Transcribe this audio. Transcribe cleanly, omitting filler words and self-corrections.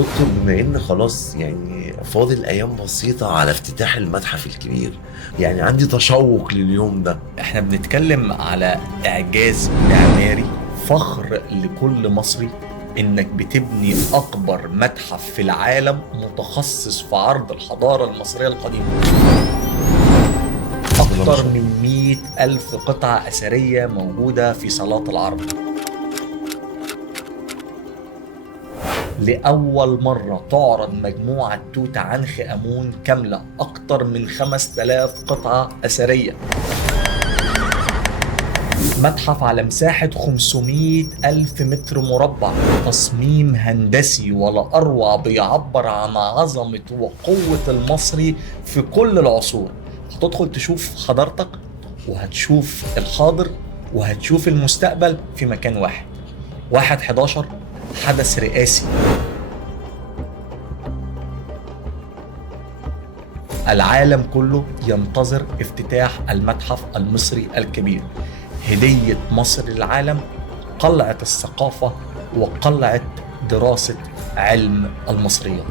دكتور، بما ان خلاص يعني فاضل ايام بسيطة على افتتاح المتحف الكبير، يعني عندي تشوق لليوم ده. احنا بنتكلم على اعجاز معماري، فخر لكل مصري، انك بتبني اكبر متحف في العالم متخصص في عرض الحضارة المصرية القديمة. بسم الله ما اكتر شاء الله. من 100,000 قطعة اثرية موجودة في صالات العرض. لأول مرة تعرض مجموعة توت عنخ آمون كاملة، أكتر من 5000 قطعة أثرية. متحف على مساحة 500 ألف متر مربع، تصميم هندسي ولا أروع، بيعبر عن عظمة وقوة المصري في كل العصور. هتدخل تشوف حضارتك، وهتشوف الحاضر، وهتشوف المستقبل في مكان واحد. 1/11 حدث رئاسي. العالم كله ينتظر افتتاح المتحف المصري الكبير. هدية مصر للعالم، قلعة الثقافة وقلعة دراسة علم المصريات.